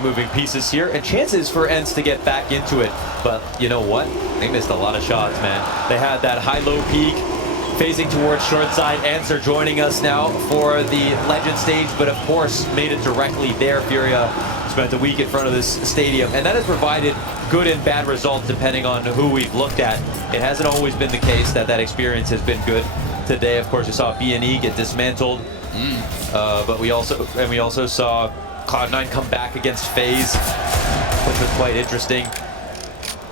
Moving pieces here and chances for ENCE to get back into it, but you know what? They missed a lot of shots, man. They had that high-low peak facing towards short side. ENCE are joining us now for the Legend stage, but of course made it directly there. FURIA spent a week in front of this stadium, and that has provided good and bad results depending on who we've looked at. It hasn't always been the case that experience has been good. Today, of course, we saw B&E get dismantled, but we also saw Cloud9 come back against FaZe, which was quite interesting.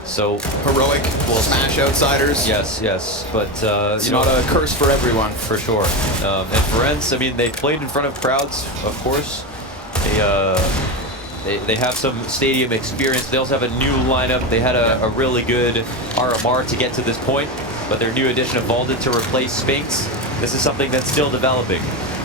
So heroic, we'll smash outsiders. Yes, but it's not a curse for everyone, for sure. And for ENCE, I mean, they played in front of crowds, of course. They have some stadium experience. They also have a new lineup. They had a really good RMR to get to this point, but their new addition of Valden to replace Sphinx, this is something that's still developing.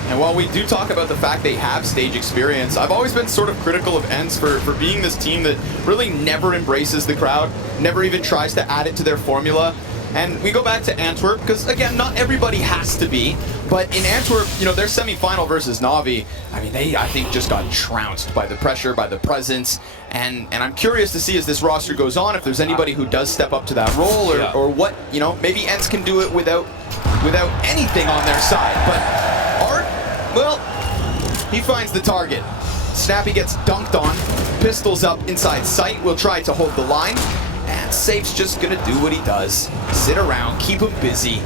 And while we do talk about the fact they have stage experience, I've always been sort of critical of ENCE for being this team that really never embraces the crowd, never even tries to add it to their formula. And we go back to Antwerp, because again, not everybody has to be, but in Antwerp, you know, their semi-final versus Na'Vi, I mean, they, I think, just got trounced by the pressure, by the presence, and I'm curious to see as this roster goes on, if there's anybody who does step up to that role, or what, you know, maybe ENCE can do it without anything on their side, but well, he finds the target. Snappy gets dunked on, pistols up inside sight, will try to hold the line, and Safe's just gonna do what he does. Sit around, keep him busy,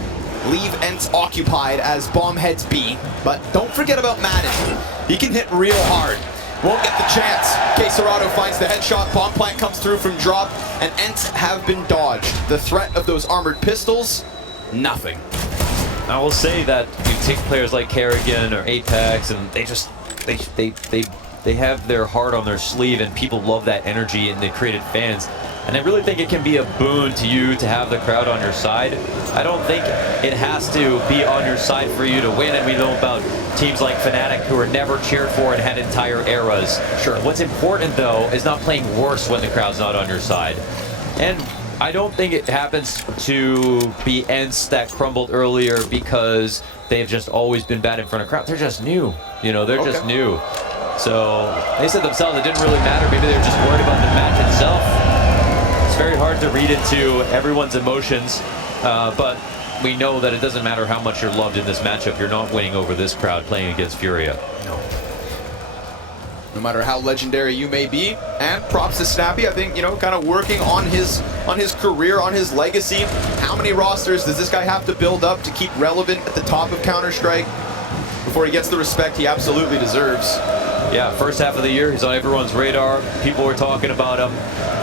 leave ENCE occupied as bomb heads B, but don't forget about Madden. He can hit real hard. Won't get the chance. Quesarado finds the headshot, bomb plant comes through from drop, and ENCE have been dodged. The threat of those armored pistols, nothing. I will say that you take players like Kerrigan or Apex, and they have their heart on their sleeve, and people love that energy, and they created fans. And I really think it can be a boon to you to have the crowd on your side. I don't think it has to be on your side for you to win, and we know about teams like Fnatic who are never cheered for and had entire eras. Sure. What's important though is not playing worse when the crowd's not on your side. And I don't think it happens to be ENCE that crumbled earlier because they've just always been bad in front of crowds. They're just new, you know, they're just new. So they said themselves it didn't really matter. Maybe they were just worried about the match itself. It's very hard to read into everyone's emotions, but we know that it doesn't matter how much you're loved in this matchup. You're not winning over this crowd playing against FURIA. No matter how legendary you may be, and props to Snappy, I think, you know, kind of working on his career, on his legacy. How many rosters does this guy have to build up to keep relevant at the top of Counter-Strike before he gets the respect he absolutely deserves? Yeah, first half of the year, he's on everyone's radar. People were talking about him,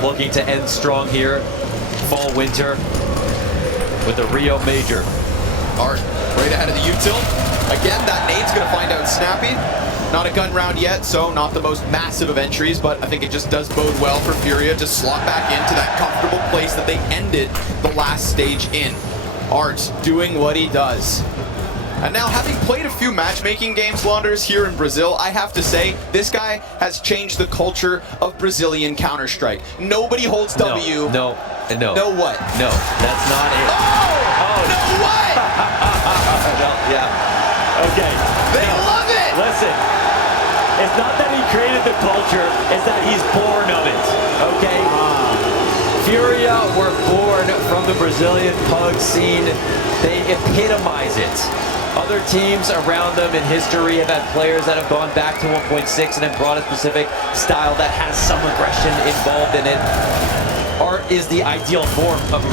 looking to end strong here, fall, winter, with the Rio Major. Art, right ahead of the U-tilt. Again, that nade's gonna find out Snappy. Not a gun round yet, so not the most massive of entries, but I think it just does bode well for FURIA to slot back into that comfortable place that they ended the last stage in. Art doing what he does. And now, having played a few matchmaking games, Launders, here in Brazil, I have to say, this guy has changed the culture of Brazilian Counter-Strike. Nobody holds W. No. No what? No, that's not it. Oh! No way! No, yeah. Okay. They love it! Listen, it's not that he created the culture, it's that he's born of it, okay? FURIA were born from the Brazilian pug scene. They epitomize it. Other teams around them in history have had players that have gone back to 1.6 and have brought a specific style that has some aggression involved in it. Art is the ideal form of a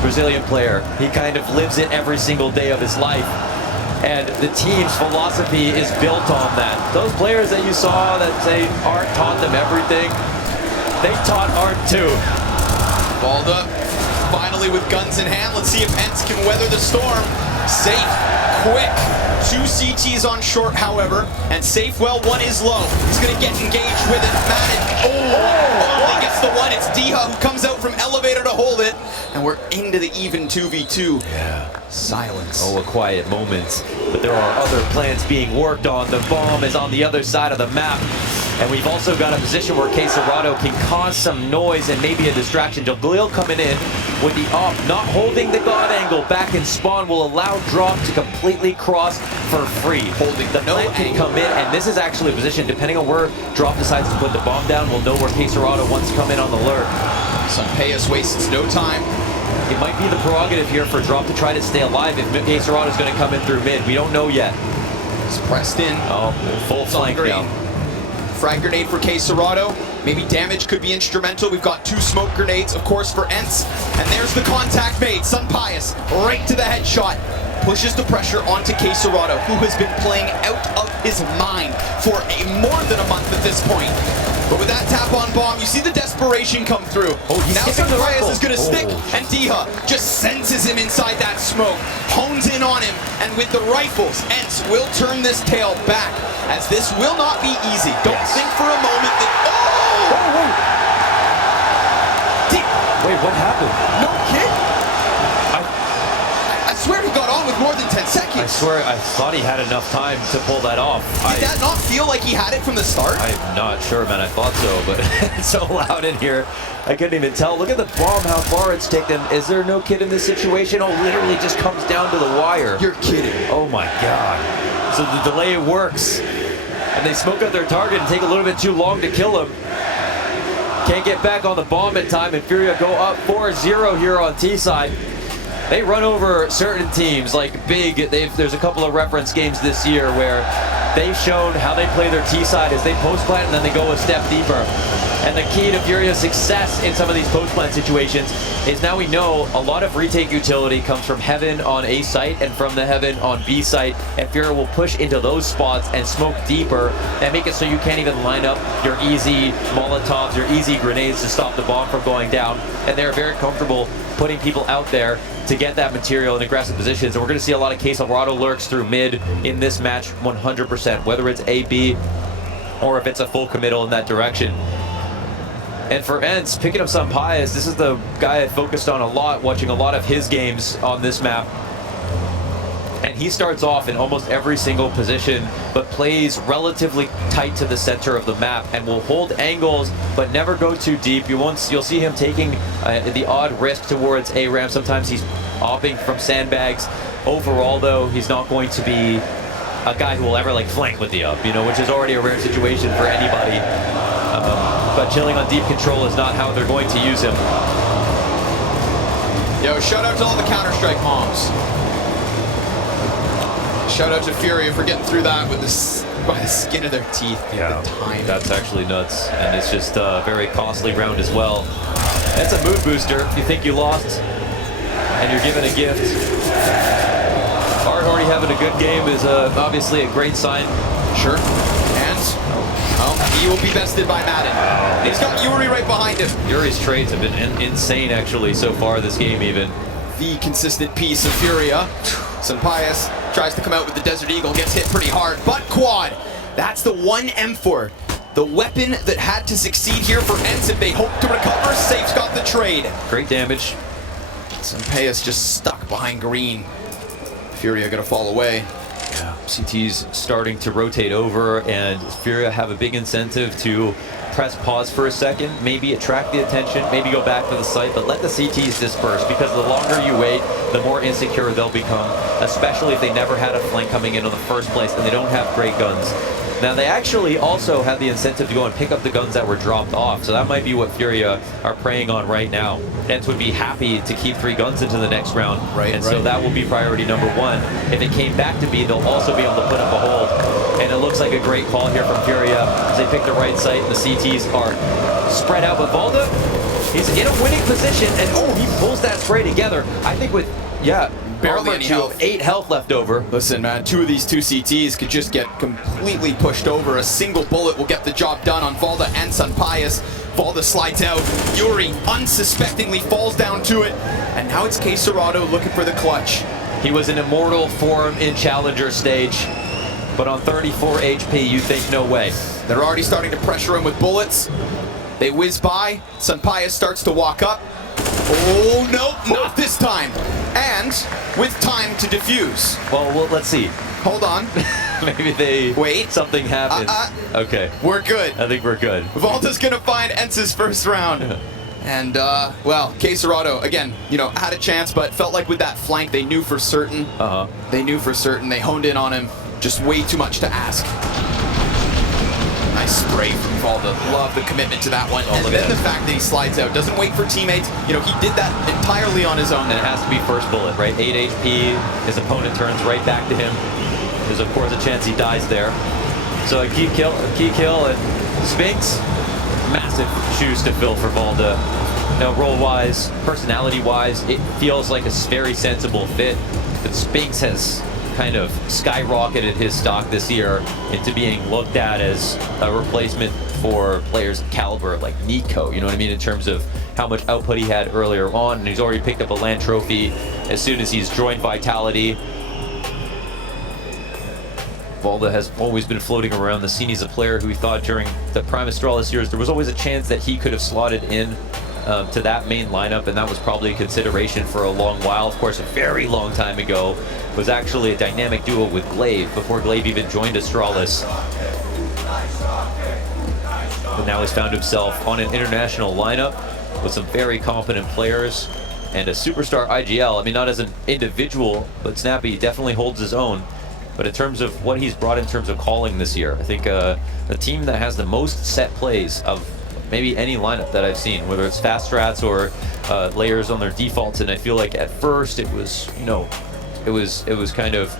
Brazilian player. He kind of lives it every single day of his life. And the team's philosophy is built on that. Those players that you saw that say Art taught them everything, they taught Art too. Balled up, finally with guns in hand. Let's see if ENCE can weather the storm. Safe, quick. 2 CTs on short, however, and Safe, well, one is low. He's gonna get engaged with it. Madden, only gets the one. It's Diha who comes out from elevator to hold it, and we're into the even 2v2. Yeah. Silence. Oh, a quiet moment. But there are other plans being worked on. The bomb is on the other side of the map. And we've also got a position where Quesarado can cause some noise and maybe a distraction. Jalil coming in with the up, not holding the god angle. Back in spawn will allow drop to completely cross for free. Holding the plant can come in, and this is actually a position, depending on where drop decides to put the bomb down, we'll know where Quesarado wants to come in on the lurk. Sunpayas wastes no time. It might be the prerogative here for drop to try to stay alive if Quesarado is going to come in through mid. We don't know yet. It's pressed in. Oh, full flank now. Frag grenade for Quesarado. Maybe damage could be instrumental. We've got 2 smoke grenades, of course, for ENCE. And there's the contact made. Sunpayas right to the headshot. Pushes the pressure onto Quesarado, who has been playing out of his mind for more than a month at this point. But with that tap on bomb, you see the desperation come through. Oh, now Sunpayas is going to stick, and Diha just senses him inside that smoke, hones in on him, and with the rifles, ENCE will turn this tail back, as this will not be easy. Don't think for a moment that, Wait, what happened? No kid. I swear he got on with more than 10 seconds. I swear, I thought he had enough time to pull that off. Did that not feel like he had it from the start? I'm not sure, man. I thought so, but it's so loud in here. I couldn't even tell. Look at the bomb, how far it's taken. Is there no kid in this situation? Oh, literally just comes down to the wire. You're kidding. Oh my God. So the delay works. And they smoke out their target and take a little bit too long to kill him. Can't get back on the bomb in time, and FURIA go up 4-0 here on T side. They run over certain teams like Big. There's a couple of reference games this year where they've shown how they play their T side is they post plant and then they go a step deeper. And the key to FURIA's success in some of these post plant situations is now we know a lot of retake utility comes from heaven on A site and from the heaven on B site, and FURIA will push into those spots and smoke deeper and make it so you can't even line up your easy Molotovs, your easy grenades to stop the bomb from going down. And they're very comfortable putting people out there to get that material in aggressive positions. And we're going to see a lot of Quesarado lurks through mid in this match 100%, whether it's A, B, or if it's a full committal in that direction. And for ENCE, picking up Sunpayas, this is the guy I focused on a lot, watching a lot of his games on this map. And he starts off in almost every single position, but plays relatively tight to the center of the map and will hold angles, but never go too deep. You'll see him taking the odd risk towards A ramp. Sometimes he's opting from sandbags. Overall, though, he's not going to be a guy who will ever like flank with the up, you know, which is already a rare situation for anybody. But chilling on deep control is not how they're going to use him. Yo, shout out to all the Counter-Strike moms. Shout out to FURIA for getting through that with by the skin of their teeth. Yeah, that's actually nuts, and it's just a very costly round as well. That's a mood booster. You think you lost, and you're given a gift. Art already having a good game is obviously a great sign. Sure. He will be bested by Madden. He's got Yuri right behind him. Yuri's trades have been insane, actually, so far this game, even. The consistent piece of FURIA. Sunpayas tries to come out with the Desert Eagle, gets hit pretty hard, but quad. That's the one M4. The weapon that had to succeed here for ENCE if they hope to recover. Safe's got the trade. Great damage. Sunpayas just stuck behind green. FURIA gonna fall away. Yeah, CT's starting to rotate over, and FURIA have a big incentive to press pause for a second, maybe attract the attention, maybe go back to the site, but let the CTs disperse, because the longer you wait, the more insecure they'll become, especially if they never had a flank coming in the first place and they don't have great guns. Now, they actually also have the incentive to go and pick up the guns that were dropped off, so that might be what FURIA are preying on right now. ENCE would be happy to keep 3 guns into the next round, so that will be priority number 1. If it came back to B, they'll also be able to put up a hold, and it looks like a great call here from FURIA as they pick the right site, and the CTs are spread out. But Valda, he's in a winning position, and he pulls that spray together. I think with, barely any health. 8 health left over. Listen, man, 2 of these 2 CTs could just get completely pushed over. A single bullet will get the job done on Valda and Sunpayas. Valda slides out. Yuri unsuspectingly falls down to it. And now it's Quesarado looking for the clutch. He was in immortal form in Challenger stage, but on 34 HP, you think no way. They're already starting to pressure him with bullets. They whiz by. Sunpayas starts to walk up. Oh, no, not this time. And with time to defuse. Well, let's see. Hold on. Maybe they... Wait. Something happened. Okay. We're good. I think we're good. Valda's going to find ENCE's first round. And, well, Cacerado, again, you know, had a chance, but felt like with that flank, they knew for certain. They knew for certain. They honed in on him. Just way too much to ask. Nice spray from Valda. Love the commitment to that one. And then the fact that he slides out, doesn't wait for teammates. You know, he did that entirely on his own. And it has to be first bullet, right? 8 HP. His opponent turns right back to him. There's, of course, a chance he dies there. So a key kill, and Spinks, massive shoes to fill for Valda. Now, role-wise, personality-wise, it feels like a very sensible fit. But Spinks has kind of skyrocketed his stock this year into being looked at as a replacement for players of caliber like Nico, you know what I mean, in terms of how much output he had earlier on, and he's already picked up a land trophy as soon as he's joined Vitality. Valda has always been floating around the scene. He's a player who we thought during the Prime Astralis years there was always a chance that he could have slotted in to that main lineup, and that was probably a consideration for a long while. Of course, a very long time ago, was actually a dynamic duo with Glaive before Glaive even joined Astralis. But now he's found himself on an international lineup with some very competent players and a superstar IGL. I mean, not as an individual, but Snappy definitely holds his own. But in terms of what he's brought in terms of calling this year, I think the team that has the most set plays of maybe any lineup that I've seen, whether it's fast strats or layers on their defaults. And I feel like at first it was, you know, it was kind of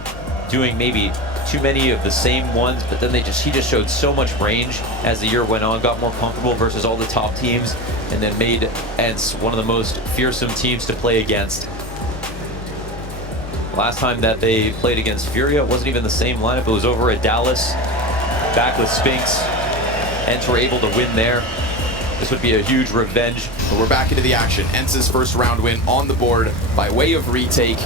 doing maybe too many of the same ones, but then he just showed so much range as the year went on, got more comfortable versus all the top teams, and then made ENCE one of the most fearsome teams to play against. Last time that they played against FURIA, it wasn't even the same lineup. It was over at Dallas, back with Spinks. ENCE were able to win there. This would be a huge revenge. But we're back into the action. ENCE's first round win on the board by way of retake.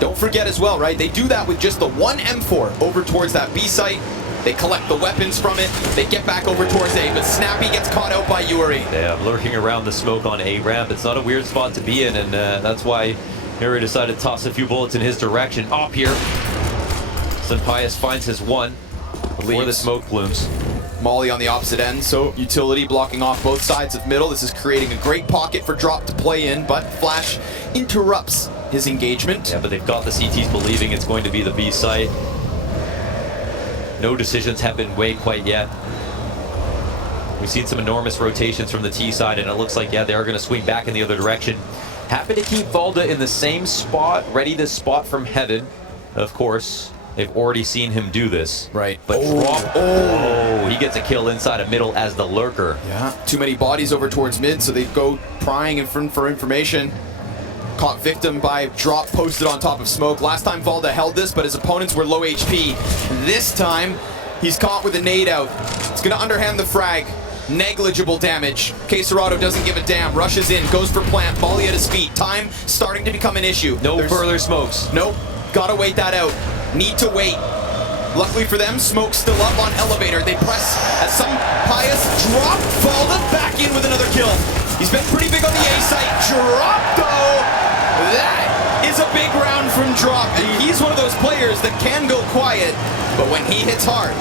Don't forget as well, right? They do that with just the one M4 over towards that B site. They collect the weapons from it. They get back over towards A, but Snappy gets caught out by Yuri. Yeah, lurking around the smoke on A ramp. It's not a weird spot to be in, and that's why Yuri decided to toss a few bullets in his direction. Up here, Senpius finds his one before the smoke plumes. Molly on the opposite end, so utility blocking off both sides of middle. This is creating a great pocket for Drop to play in, but Flash interrupts his engagement. Yeah, but they've got the CTs believing it's going to be the B site. No decisions have been made quite yet. We've seen some enormous rotations from the T side, and it looks like, yeah, they are going to swing back in the other direction. Happy to keep Valda in the same spot, ready to spot from heaven. Of course, they've already seen him do this. Right. But he gets a kill inside of middle as the lurker. Yeah, too many bodies over towards mid, so they go prying in front for information. Caught victim by Drop posted on top of smoke. Last time Valda held this, but his opponents were low HP. This time, he's caught with a nade out. It's gonna underhand the frag. Negligible damage. Cacerado doesn't give a damn. Rushes in, goes for plant. Volley at his feet. Time starting to become an issue. No further smokes. Nope. Gotta wait that out. Need to wait. Luckily for them, smoke's still up on elevator. They press as some pious drop. Valda back in with another kill. He's been pretty big on the A site. Drop though. That is a big round from Drop. And he's one of those players that can go quiet, but when he hits hard,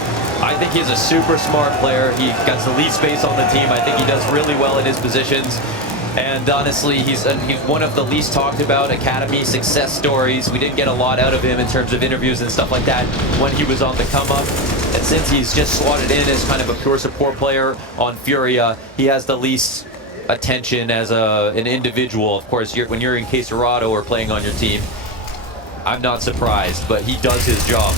I think he's a super smart player. He got the lead space on the team. I think he does really well in his positions. And honestly, he's one of the least talked about Academy success stories. We didn't get a lot out of him in terms of interviews and stuff like that when he was on the come up. And since he's just slotted in as kind of a pure support player on FURIA, he has the least attention as an individual. Of course, when you're in Cacerado or playing on your team, I'm not surprised, but he does his job.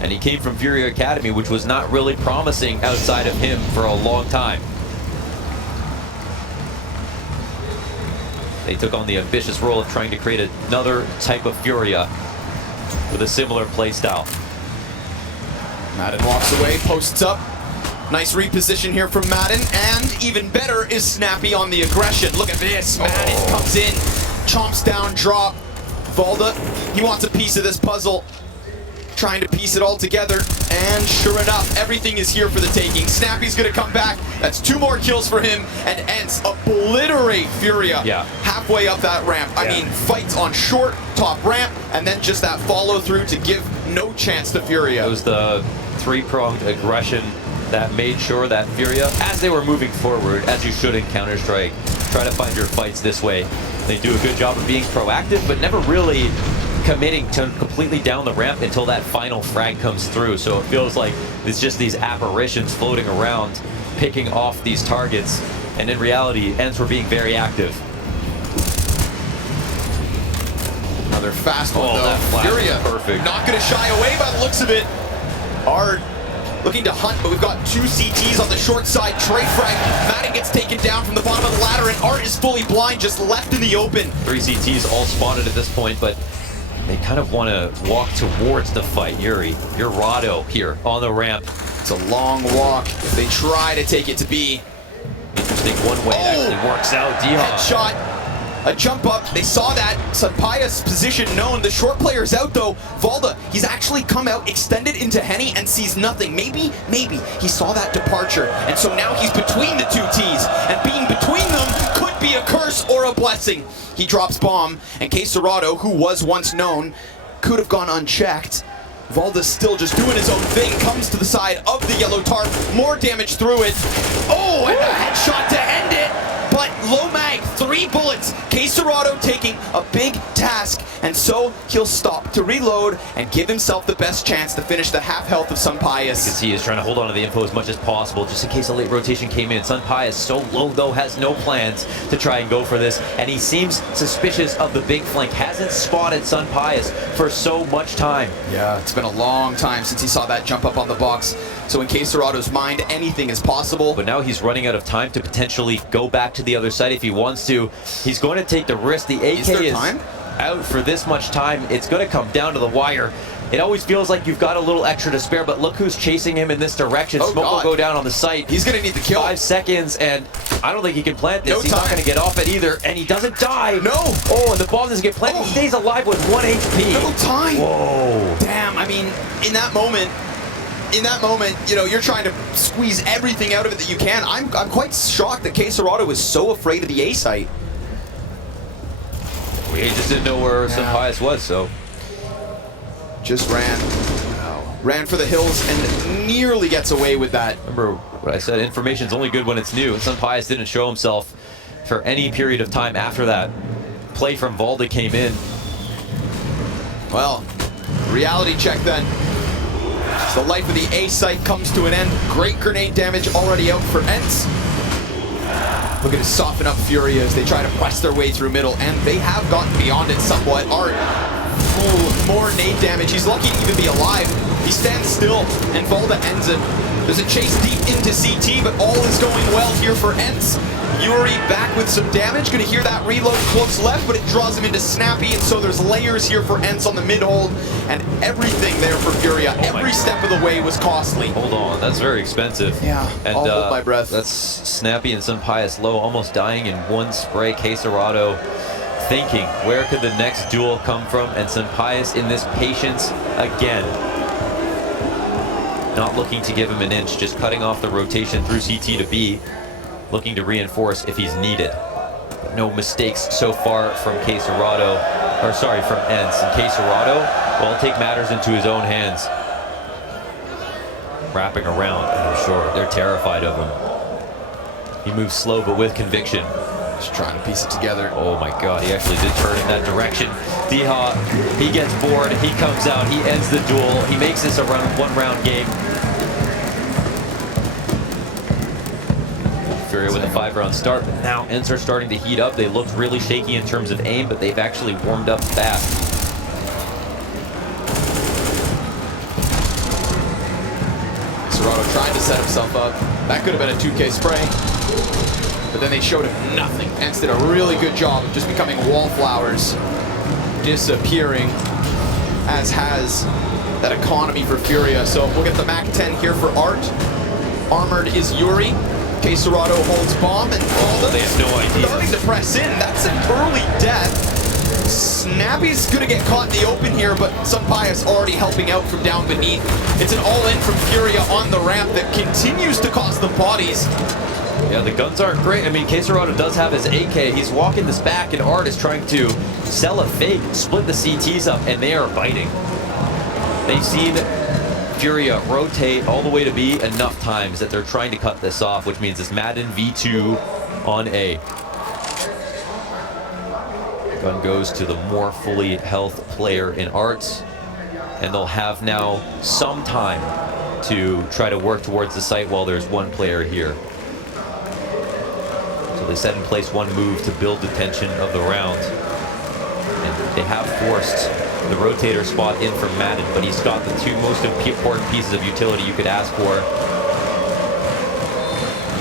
And he came from FURIA Academy, which was not really promising outside of him for a long time. They took on the ambitious role of trying to create another type of FURIA with a similar playstyle. Madden walks away, posts up. Nice reposition here from Madden, and even better is Snappy on the aggression. Look at this, Madden comes in, chomps down Drop. Valda, he wants a piece of this puzzle. trying to piece it all together, and sure enough, everything is here for the taking. Snappy's gonna come back. That's 2 more kills for him, and ENCE obliterate FURIA halfway up that ramp. I mean, fights on short, top ramp, and then just that follow through to give no chance to FURIA. It was the 3-pronged aggression that made sure that FURIA, as they were moving forward, as you should in Counter-Strike, try to find your fights this way. They do a good job of being proactive, but never really committing to completely down the ramp until that final frag comes through. So it feels like it's just these apparitions floating around, picking off these targets, and in reality, ENCE were being very active. Another fast one, though. That flash FURIA, perfect. not going to shy away by the looks of it. Art looking to hunt, but we've got 2 CTs on the short side. Trey frag. Madden gets taken down from the bottom of the ladder, and Art is fully blind, just left in the open. 3 CTs all spotted at this point, but they kind of want to walk towards the fight. Yuri, you're Rado here on the ramp. It's a long walk. They try to take it to B. Interesting one way it actually works out. Headshot. A jump up. They saw that. Sampaya's position known. The short player's out, though. Valda, he's actually come out, extended into Henny, and sees nothing. Maybe he saw that departure. And so now he's between the 2 Ts. And being between them could be a curse or a blessing. He drops bomb, and Quesarado, who was once known, could have gone unchecked. Valda's still just doing his own thing, comes to the side of the yellow tarp, more damage through it. Oh, and a headshot to end it, but low mag, 3 bullets. Quesarado taking a big task, and so he'll stop to reload and give himself the best chance to finish the half health of Sunpius. You can see he's trying to hold on to the info as much as possible, just in case a late rotation came in. Sunpius so low, though, has no plans to try and go for this, and he seems suspicious of the big flank. Hasn't spotted Sunpius for so much time. Yeah, it's been a long time since he saw that jump up on the box. So in Quesarado's mind, anything is possible. But now he's running out of time to potentially go back to the other side if he wants to. He's going to take the risk. The AK is out for this much time. It's going to come down to the wire. It always feels like you've got a little extra to spare, but look who's chasing him in this direction. Smoke will go down on the site. He's going to need the kill. 5 seconds, and I don't think he can plant this. He's not going to get off it either, and he doesn't die. No. Oh, and the bomb doesn't get planted. He stays alive with 1 HP. No time. Whoa. Damn, I mean, in that moment, you know, you're trying to squeeze everything out of it that you can. I'm quite shocked that Quesarado was so afraid of the A site. We just didn't know where Sunpius was, so. Just ran for the hills and nearly gets away with that. Remember what I said, information's only good when it's new. Sunpius didn't show himself for any period of time after that play from Valda came in. Well, reality check then. The life of the A site comes to an end. Great grenade damage already out for ENCE. Looking to soften up FURIA as they try to press their way through middle, and they have gotten beyond it somewhat. Art, more nade damage. He's lucky to even be alive. He stands still, and Valda ends it. There's a chase deep into CT, but all is going well here for ENCE. Yuri back with some damage. Gonna hear that reload close left, but it draws him into Snappy, and so there's layers here for ENCE on the mid-hold, and everything there for FURIA. Every step of the way was costly. Hold on, that's very expensive. Yeah, and, I'll hold my breath. That's Snappy and Sunpius low, almost dying in 1 spray. Quesarado thinking, where could the next duel come from? And Sunpius in this patience again. Not looking to give him an inch, just cutting off the rotation through CT to B, looking to reinforce if he's needed. But no mistakes so far from Quesarado, or sorry, from ENCE. And Quesarado, well, take matters into his own hands. Wrapping around, and I'm sure they're terrified of him. He moves slow, but with conviction. Just trying to piece it together. Oh my God, he actually did turn in that direction. Deha, he gets bored, he comes out, he ends the duel. He makes this a 1-round game. FURIA with a 5-round start, but now ENCE are starting to heat up. They looked really shaky in terms of aim, but they've actually warmed up fast. Serrato trying to set himself up. That could have been a 2K spray. But then they showed him nothing. ENCE did a really good job of just becoming wallflowers, disappearing, as has that economy for FURIA. So we'll get the MAC-10 here for Art. Armored is Yuri. Quesarado holds bomb, and they have no idea. Starting to press in. That's an early death. Snappy's gonna get caught in the open here, but Sunpaya's already helping out from down beneath. It's an all-in from Furia on the ramp that continues to cost them bodies. Yeah, the guns aren't great. I mean, Quesarado does have his AK. He's walking this back, and Art is trying to sell a fake, split the CTs up, and they are biting. They've seen Furia rotate all the way to B enough times that they're trying to cut this off, which means it's Madden V2 on A. Gun goes to the more fully health player in Arts, and they'll have now some time to try to work towards the site while there's one player here. So they set in place one move to build the tension of the round. And they have forced the rotator spot in for Madden, but he's got the two most important pieces of utility you could ask for.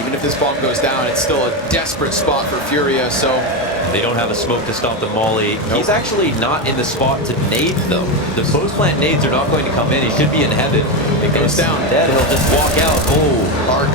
Even if this bomb goes down, it's still a desperate spot for Furia, so... They don't have a smoke to stop the molly. Nope. He's actually not in the spot to nade, though. The post plant nades are not going to come in. He should be in heaven. It goes down. Dead, he'll just walk out. Oh, Art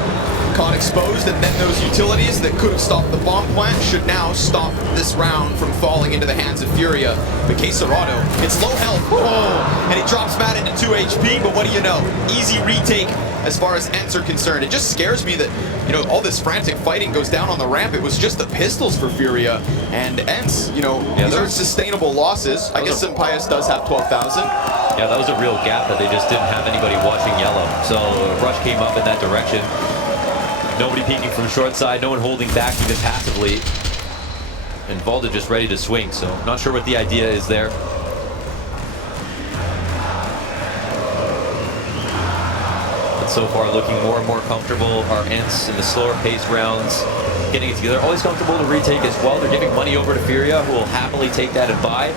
caught exposed, and then those utilities that could have stopped the bomb plant should now stop this round from falling into the hands of Furia. But Quesarado, it's low health. Oh, and he drops Madden to 2 HP, but what do you know? Easy retake as far as ENCE are concerned. It just scares me that, you know, all this frantic fighting goes down on the ramp. It was just the pistols for Furia, and ENCE, you know, these are sustainable losses. I guess Sunpaya's does have 12,000. Yeah, that was a real gap that they just didn't have anybody watching yellow. So rush came up in that direction. Nobody peeking from short side, no one holding back even passively. And Valda just ready to swing, so not sure what the idea is there. But so far looking more and more comfortable. Our ENCE in the slower pace rounds getting it together. Always comfortable to retake as well. They're giving money over to Furia, who will happily take that and buy.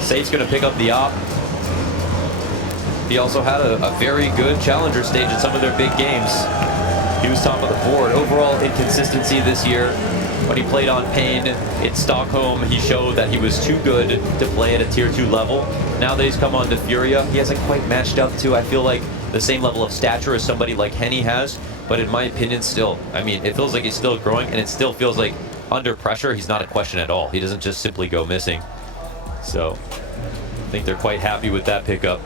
Safe's gonna pick up the op. He also had a very good challenger stage in some of their big games. He was top of the board. Overall inconsistency this year. When he played on Pain in Stockholm, he showed that he was too good to play at a tier 2 level. Now that he's come on to Furia, he hasn't quite matched up to, I feel like, the same level of stature as somebody like Henny has. But in my opinion, still, I mean, it feels like he's still growing, and it still feels like under pressure, he's not a question at all. He doesn't just simply go missing. So I think they're quite happy with that pickup.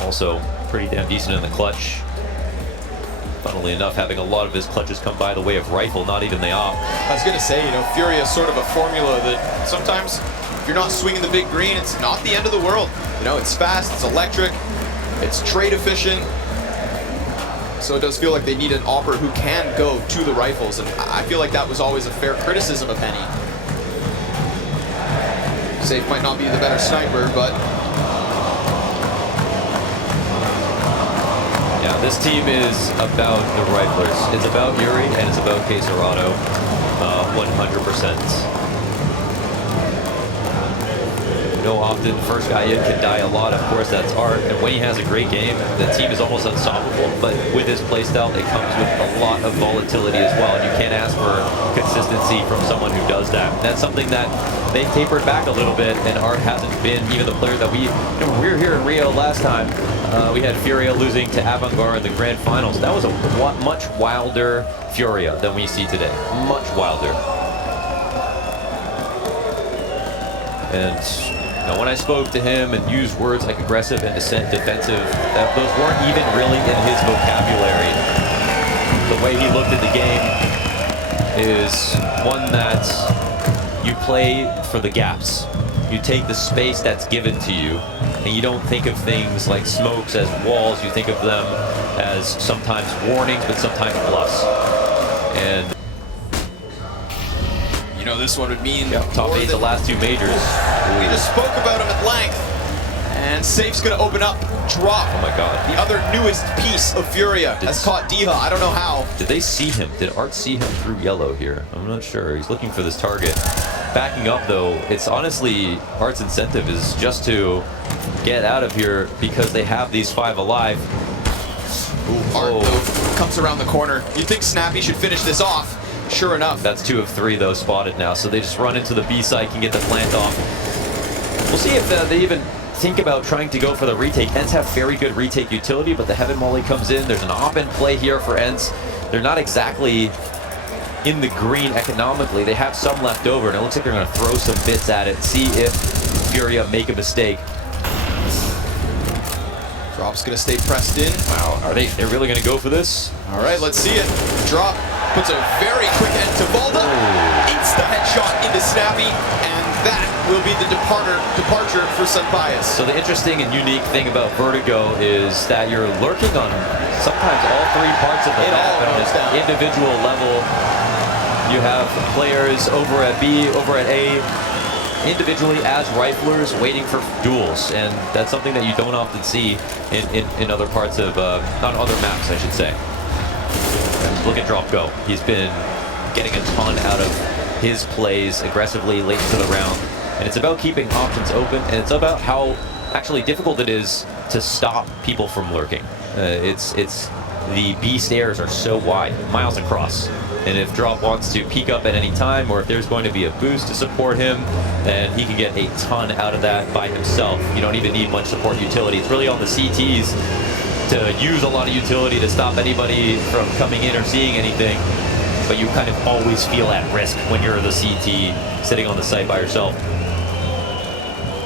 Also, pretty damn decent in the clutch. Funnily enough, having a lot of his clutches come by the way of rifle, not even the op. I was going to say, you know, Furia is sort of a formula that sometimes if you're not swinging the big green, it's not the end of the world. You know, it's fast, it's electric, it's trade efficient. So it does feel like they need an opper who can go to the rifles, and I feel like that was always a fair criticism of Henny. Safe might not be the better sniper, but... Yeah, this team is about the riflers. It's about Yuri and it's about Quesarado, 100%. You know, often first guy in can die a lot. Of course, that's Art. And when he has a great game, the team is almost unstoppable. But with his playstyle, it comes with a lot of volatility as well. And you can't ask for consistency from someone who does that. And that's something that they've tapered back a little bit, and Art hasn't been even the player that we were here in Rio last time. We had Furia losing to Avangard in the grand finals. That was a much wilder Furia than we see today. Much wilder. And now when I spoke to him and used words like aggressive and defensive, those weren't even really in his vocabulary. The way he looked at the game is one that you play for the gaps. You take the space that's given to you, and you don't think of things like smokes as walls. You think of them as sometimes warnings, but sometimes bluffs. And you know, this one would mean top 8 the last 2 majors. We just spoke about him at length. And Safe's gonna open up, drop. Oh my god. The other newest piece of Furia has caught Diha. I don't know how. Did they see him? Did Art see him through yellow here? I'm not sure. He's looking for this target. Backing up though, it's honestly Art's incentive is just to get out of here because they have these 5 alive. Ooh, Art though comes around the corner. You'd think Snappy should finish this off. Sure enough. That's 2 of 3 though spotted now, so they just run into the B site, can get the plant off. We'll see if they even think about trying to go for the retake. ENCE have very good retake utility, but the Heaven Molly comes in. There's an op in play here for ENCE. They're not exactly in the green economically. They have some left over, and it looks like they're going to throw some bits at it, see if FURIA make a mistake. Drop's going to stay pressed in. Wow, they're really going to go for this? All right, let's see it. Drop puts a very quick end to Valda. Eats the headshot into Snappy, and that will be the departure for Sunbias. So the interesting and unique thing about Vertigo is that you're lurking on sometimes all three parts of the map. And on an individual level, you have players over at B, over at A, individually as riflers waiting for duels, and that's something that you don't often see in other parts of, on other maps, I should say. Look at Drop go. He's been getting a ton out of his plays aggressively late into the round, and it's about keeping options open, and it's about how actually difficult it is to stop people from lurking. It's the B stairs are so wide, miles across. And if Drop wants to peek up at any time, or if there's going to be a boost to support him, then he can get a ton out of that by himself. You don't even need much support utility. It's really on the CTs to use a lot of utility to stop anybody from coming in or seeing anything. But you kind of always feel at risk when you're the CT sitting on the site by yourself.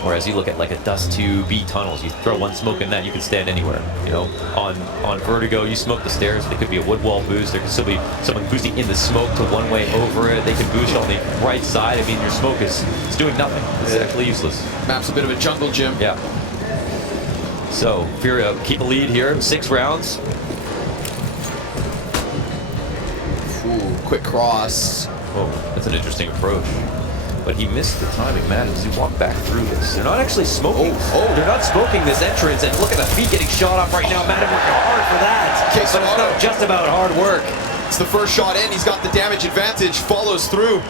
Whereas you look at like a Dust 2 B tunnels, you throw one smoke in that, you can stand anywhere. You know, on Vertigo, you smoke the stairs, there could be a wood wall boost, there could still be someone boosting in the smoke to one way over it, they could boost on the right side. I mean, your smoke is doing nothing. It's actually useless. Map's a bit of a jungle gym. Yeah. So, FURIA keep a lead here, 6 rounds. Ooh, quick cross. Oh, that's an interesting approach. But he missed the timing, man, as he walked back through this. They're not actually smoking. They're not smoking this entrance, and look at the feet getting shot off right now. Madden working hard for that. But it's not just about hard work. It's the first shot in. He's got the damage advantage. Follows through.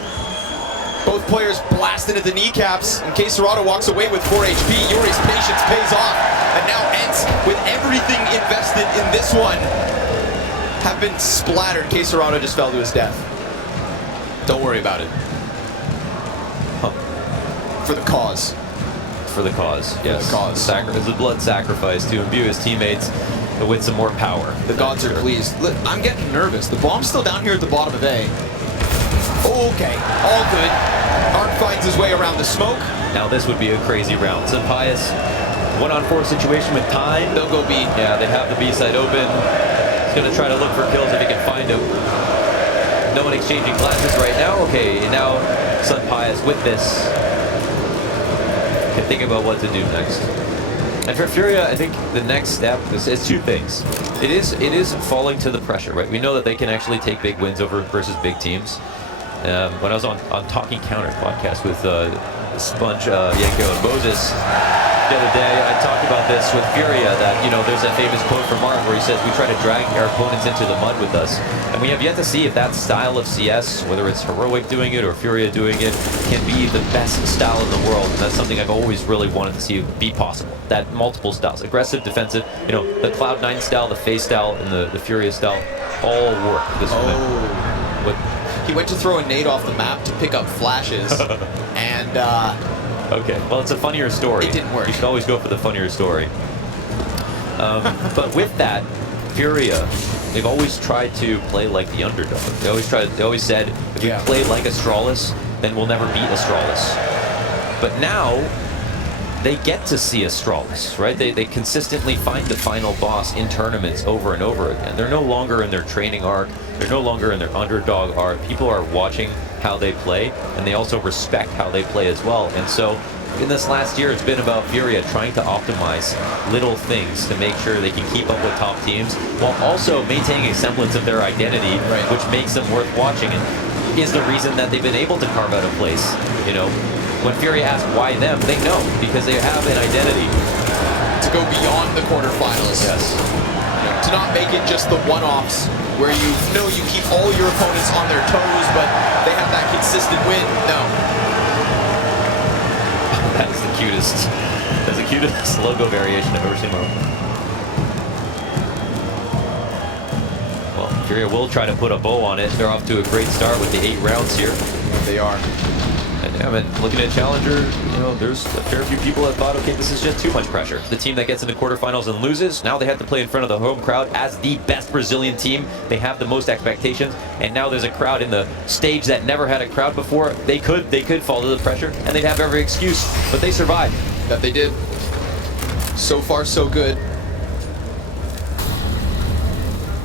Both players blast into the kneecaps. And Caserado walks away with 4 HP. Yuri's patience pays off. And now ENCE, with everything invested in this one, have been splattered. Caserado just fell to his death. Don't worry about it. For the cause. For the cause, yes. For the cause. It's a blood sacrifice to imbue his teammates with some more power. The gods are pleased. Look, I'm getting nervous. The bomb's still down here at the bottom of A. Okay, all good. Ark finds his way around the smoke. Now this would be a crazy round. Sunbias, 1-on-4 situation with time. They'll go B. Yeah, they have the B side open. He's gonna try to look for kills if he can find them. No one exchanging glances right now. Okay, and now Sunbias with this can think about what to do next. And for FURIA, I think the next step is 2 things. It is falling to the pressure, right? We know that they can actually take big wins over versus big teams. When I was on Talking Counter podcast with Sponge, Yanko, and Moses the other day, I talked about this with FURIA, that, you know, there's that famous quote from Mark where he says, we try to drag our opponents into the mud with us. And we have yet to see if that style of CS, whether it's Heroic doing it or FURIA doing it, can be the best style in the world. And that's something I've always really wanted to see be possible. That multiple styles, aggressive, defensive, you know, the Cloud9 style, the FaZe style, and the FURIA style, all work this way. But he went to throw a nade off the map to pick up flashes, and okay, well, it's a funnier story. It didn't work. You should always go for the funnier story. But with that, FURIA, they've always tried to play like the underdog. They always said, if we play like Astralis, then we'll never beat Astralis. But now, they get to see Astralis, right? They consistently find the final boss in tournaments over and over again. They're no longer in their training arc. They're no longer in their underdog arc. People are watching how they play, and they also respect how they play as well. And so in this last year, it's been about FURIA trying to optimize little things to make sure they can keep up with top teams while also maintaining a semblance of their identity, which makes them worth watching and is the reason that they've been able to carve out a place. You know, when FURIA asks why them, they know, because they have an identity. To go beyond the quarterfinals. Yes. To not make it just the one-offs where you know you keep all your opponents on their toes, but they have that consistent win. No. That's the cutest. That's the cutest logo variation I've ever seen in my life. Well, FURIA will try to put a bow on it. They're off to a great start with the 8 rounds here. They are. And I mean, looking at Challenger, you know, there's a fair few people that thought, okay, this is just too much pressure. The team that gets into quarterfinals and loses, now they have to play in front of the home crowd as the best Brazilian team. They have the most expectations, and now there's a crowd in the stage that never had a crowd before. They could fall to the pressure, and they'd have every excuse, but they survived. That they did. So far, so good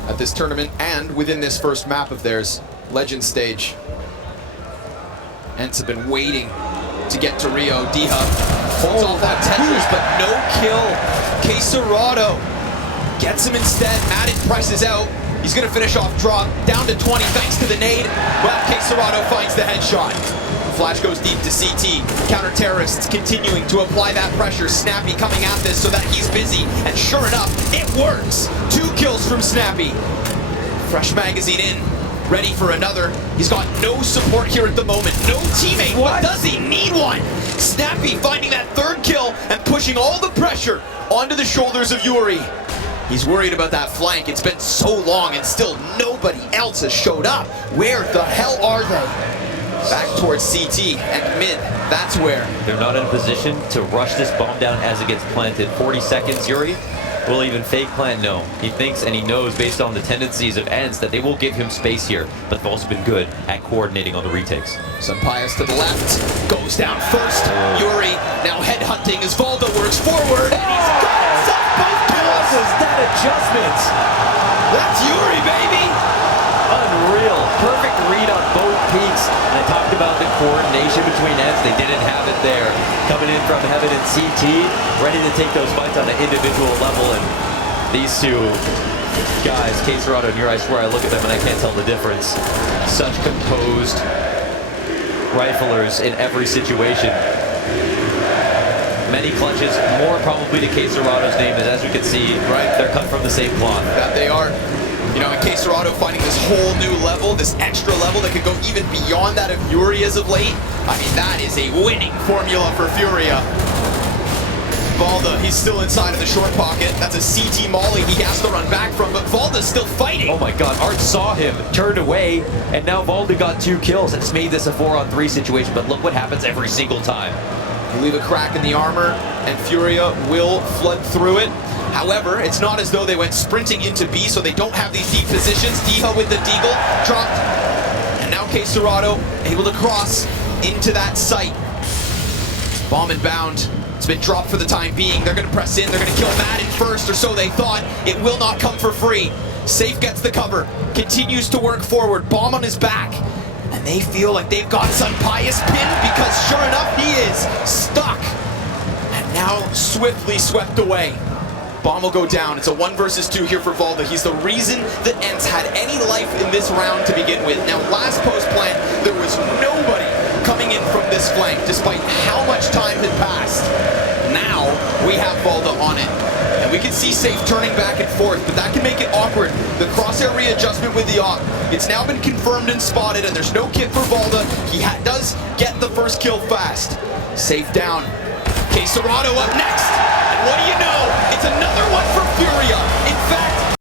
at this tournament and within this first map of theirs, Legend Stage. ENCE have been waiting to get to Rio. D-Hub holds off that Tetris, but no kill. Quesarado gets him instead. Madden presses out. He's going to finish off drop. Down to 20 thanks to the nade. Well, Quesarado finds the headshot. Flash goes deep to CT. Counter-terrorists continuing to apply that pressure. Snappy coming at this so that he's busy. And sure enough, it works. 2 kills from Snappy. Fresh magazine in. Ready for another. He's got no support here at the moment. No teammate. What does he need one? Snappy finding that 3rd kill and pushing all the pressure onto the shoulders of Yuri. He's worried about that flank. It's been so long and still nobody else has showed up. Where the hell are they? Back towards CT and mid. That's where. They're not in a position to rush this bomb down as it gets planted. 40 seconds, Yuri. Will even fake plant? No. He thinks and he knows based on the tendencies of ENCE that they will give him space here, but they've also been good at coordinating on the retakes. Sampaias to the left, goes down first. Yuri now headhunting as Valda works forward, and he's got himself both kills. What was that adjustment? That's Yuri, baby! Unreal. Perfect read on both peaks. And I talked about the coordination between ENCE. They didn't have it there. Coming in from heaven in CT, ready to take those fights on an individual level. And these two guys, Quesarado and Yuri, I swear I look at them and I can't tell the difference. Such composed riflers in every situation. Many clutches, more probably to Quesarado's name, as you can see, right, they're cut from the same cloth. That they are. You know, and Quesarado finding this whole new level, this extra level that could go even beyond that of Yuri as of late. I mean, that is a winning formula for FURIA. Valda, he's still inside of the short pocket. That's a CT molly he has to run back from, but Valda's still fighting. Oh my god, Art saw him, turned away, and now Valda got 2 kills. It's made this a 4-on-3 situation, but look what happens every single time. You leave a crack in the armor, and FURIA will flood through it. However, it's not as though they went sprinting into B, so they don't have these deep positions. Diha with the deagle, dropped. And now Quesarado able to cross into that site. Bomb inbound. It's been dropped for the time being. They're going to press in. They're going to kill Madden first, or so they thought. It will not come for free. Safe gets the cover. Continues to work forward. Bomb on his back. And they feel like they've got Sampaias pinned because sure enough, he is stuck. And now swiftly swept away. Bomb will go down. It's a 1 versus 2 here for Valda. He's the reason that ENCE had any life in this round to begin with. Now, last post plant, there was nobody coming in from this flank, despite how much time had passed. Now, we have Valda on it. And we can see Safe turning back and forth, but that can make it awkward. The crosshair readjustment with the AWP. It's now been confirmed and spotted, and there's no kit for Valda. He does get the first kill fast. Safe down. Quesarado up next. And what do you know? It's another one for FURIA. In fact,